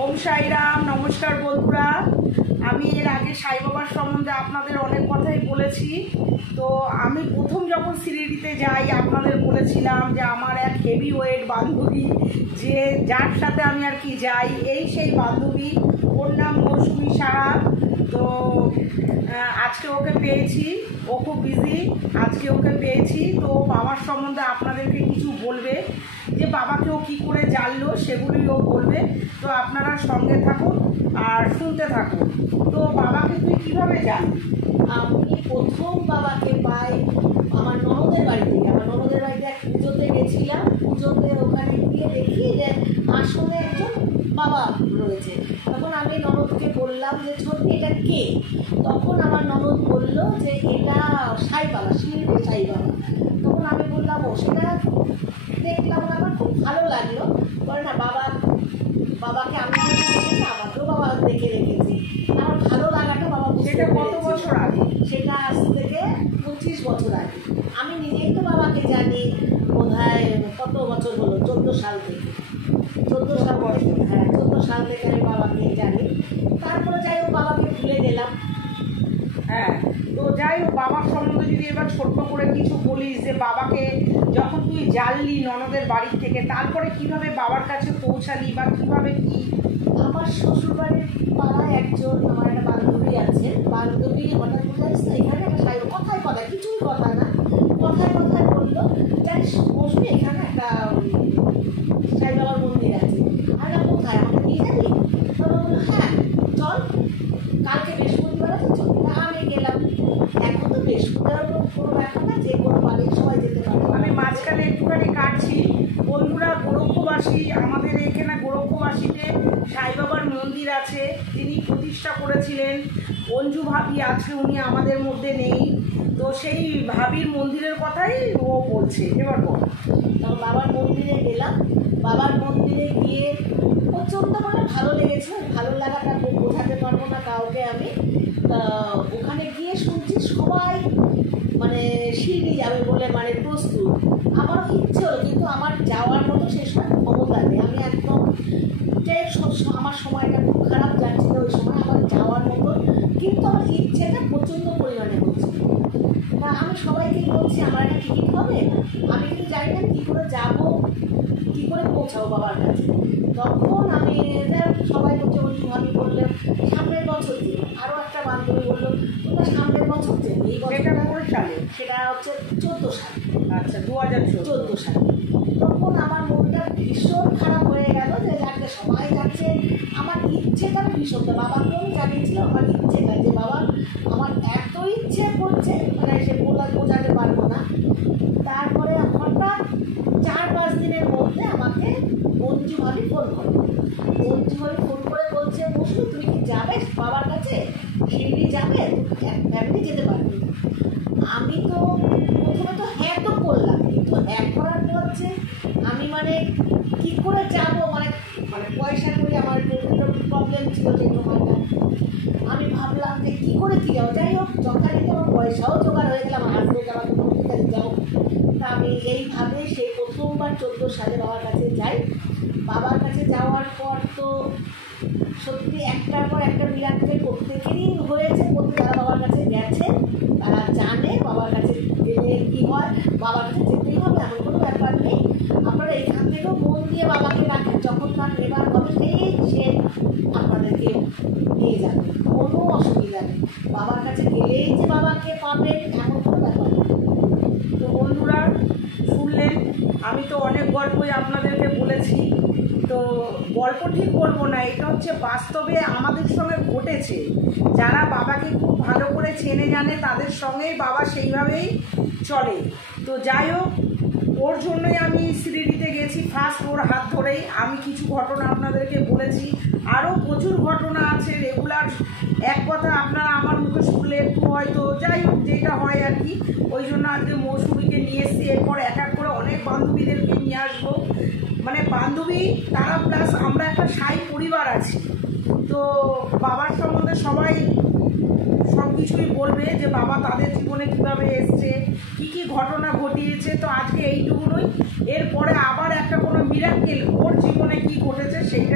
ওম সাইরাম। নমস্কার বন্ধুরা, আমি এর আগে সাই বাবার সম্বন্ধে আপনাদের অনেক কথাই বলেছি। তো আমি প্রথম যখন শিরিডিতে যাই আপনাদের বলেছিলাম যে আমার এক হেভি ওয়েট বান্ধবী, যে যার সাথে আমি আর কি যাই, এই সেই বান্ধবী, ওর নাম মৌসুমী সাহা। তো আজকে ওকে পেয়েছি, ও খুব বিজি, আজকে ওকে পেয়েছি। তো বাবার সম্বন্ধে আপনাদেরকে কিছু বলবে, যে বাবাকেও কী করে জানলো সেগুলোই ও বলবে। তো আপনারা সঙ্গে থাকুন আর শুনতে থাকুন। তো বাবাকে তুই কীভাবে জানলি? আমি প্রথম বাবাকে পাই আমার ননদের বাড়ি থেকে। আমার ননদের বাড়িতে এক পুজোতে গেছিলাম, পুজোতে ওখানে গিয়ে দেখি যে আসলে একজন বাবা রয়েছে। তখন আমি ননদকে বললাম যে ছোট্ট এটা কে? তখন আমার ননদ বলল যে এটা সাই বাবা, শিলিগুড়ি সাই বাবা। তখন আমি বললাম ও সেটা দেখলাম, আমার খুব ভালো লাগলো। বলে না বাবাকে আমি দেখেছি, আমাকেও বাবা দেখে রেখেছি। আমার ভালো লাগাটা বাবা। সেটা কত বছর আগে? সেটা আজ থেকে 25 বছর আগে। আমি নিজেই তো বাবাকে জানি বোধহয় কত বছর হলো, 14 সাল থেকে। 14 সাল বছর, হ্যাঁ 14 সাল থেকে আমি বাবাকে জানি। তারপরে যাই হোক বাবাকে ভুলে গেলাম। হ্যাঁ, তো যাই হোক বাবার সম্বন্ধে যদি এবার ছোট্ট করে কিছু বলিস, যে বাবাকে যখন তুই জানলি ননদের বাড়ি থেকে, তারপরে কিভাবে বাবার কাছে পৌঁছালি বা কিভাবে কি? আমার শ্বশুরবাড়ির পাড়ায় একজন আমার একটা বান্ধবী আছে। বান্ধবী হঠাৎ জানিস না এখানে একটা সাই কথায় কিছুই কথা না, কথায় বললো জানিস মৌসুমী এখানে একটা সাই বাবার মন্দির আছে। আর কোথায়, আমাকে নিয়ে যাবি? তখন বললো হ্যাঁ চল, কালকে বৃহস্পতিবার আছে চল। আমি গেলাম। এখন তো বৃহস্পতিবার কোনো ব্যাপার না, যে কোনো বাড়ির সবাই যেতে পারে। আমি মাঝখানে একটুখানি কাটছি। বন্ধুরা, গোরক্ষবাসী, আমাদের এখানে গোরক্ষবাসীতে সাই বাবার মন্দির আছে, তিনি প্রতিষ্ঠা করেছিলেন অঞ্জু ভাবি। আজকে উনি আমাদের মধ্যে নেই। তো সেই ভাবির মন্দিরের কথাই ও বলছে, এবার বল। তখন বাবার মন্দিরে গেলাম। বাবার মন্দিরে গিয়ে প্রচণ্ড মানে ভালো লেগেছে। ভালো লাগাটা বোঝাতে পারবো না কাউকে আমি। ওখানে গিয়ে শুনছি সবাই মানে শিরডি যাবে বলে মানে প্রস্তুত। আমারও ইচ্ছে হলো, কিন্তু আমার যাওয়ার মতো সেই সময় ক্ষমতা নেই। আমি একদম আমার সময়টা খুব খারাপ যাচ্ছিল ওই সময়, আমার যাওয়ার মতো, কিন্তু আমার ইচ্ছেটা প্রচণ্ড পরিমাণে হচ্ছে। তা আমি সবাইকে বলছি আমার একটা টিকিট হবে, আমি কিন্তু জানি না কী করে যাবো, কী করে পৌঁছাবো বাবার কাছে। তখন আমি সবাই বলছে আমি বললাম সামনের বছর যে, আরও একটা বান্ধবী বললো তোমরা সামনের বছর যে, এই বছরটা কোন সালে? সেটা হচ্ছে 14 সাল। আচ্ছা, 2014 সালে। তখন আমার মনটা ভীষণ খারাপ হয়ে গেল যে যাকে সবাই যাচ্ছে, আমার ইচ্ছেটা ভীষণ। বাবাকেও আমি জানিয়েছিলাম আমার ইচ্ছেটা, যে বাবা আমার এত ইচ্ছে করছে মানে সে বোঝাতে পারবো না। তারপরে হঠাৎ 4-5 দিনের মধ্যে আমাকে অঞ্জু ভাবি ফোন করে। অঞ্জু ভাবি ফোন করে বলছে মৌসুমী তুমি কি যাবে বাবার কাছে, শিরডি যাবে, ফ্যামিলি যেতে পারবে? আমি তো প্রথমে তো হ্যাঁ তো করলাম, কিন্তু হ্যাঁ করার পর যে আমি মানে কী করে যাবো, মানে পয়সা করে আমার প্রবলেম ছিল যে সময়টা। আমি ভাবলাম যে কী করে কী যাবো। যাই হোক যথারীতি আমার পয়সাও জোগাড় হয়ে গেল, আমার হাজবেন্ড আমাকে ঠিক আছে যাও। তা আমি এইভাবে সেই প্রথমবার 14 সালে বাবার কাছে যাই। বাবার কাছে যাওয়ার পর তো সত্যি একটার পর একটা মিরাক্কেল প্রত্যেকেরই হয়েছে। যারা বাবার কাছে গেছে তারা জানে বাবার কাছে গেলে কী হয়, বাবার কাছে যেতেই হবে এমন কোনো ব্যাপার নেই। আপনারা এখান থেকেও মন দিয়ে বাবাকে রাখেন, যখন তার নেবার হবে সে আপনাদেরকে নিয়ে যাবে, কোনো অসুবিধা নেই। বাবার কাছে গেলেই যে বাবাকে পাবেন এমন কোনো ব্যাপার নেই। তো বন্ধুরা শুনলেন, আমি তো অনেক গল্পই আপনাদেরকে বলেছি। তো গল্প ঠিক বলবো না, এটা হচ্ছে বাস্তবে আমাদের সঙ্গে ঘটেছে। যারা বাবাকে খুব ভালো করে চেনে জানে তাদের সঙ্গেই বাবা সেইভাবেই চলে। তো যাই হোক, ওর জন্যই আমি শিরিডিতে গেছি ফার্স্ট, ওর হাত ধরেই। আমি কিছু ঘটনা আপনাদেরকে বলেছি, আরও প্রচুর ঘটনা আছে রেগুলার। এক কথা আপনারা আমার মুখে শুনলে একটু হয়তো, যাই হোক যেটা হয় আর কি, ওই জন্য আজকে মৌসুমীকে নিয়ে এসেছি। এরপর এক এক করে অনেক বান্ধবীদেরকে নিয়ে আসবো। মানে বান্ধবী তারা প্লাস আমরা একটা সাই পরিবার আছি। তো বাবার সম্বন্ধে সবাই সব কিছুই বলবে, যে বাবা তাদের জীবনে কীভাবে এসছে, কী কী ঘটনা ঘটিয়েছে। তো আজকে এইটুকুনই, এরপরে আবার একটা কোনো মিরাক্কেল ওর জীবনে কী ঘটেছে সেইটা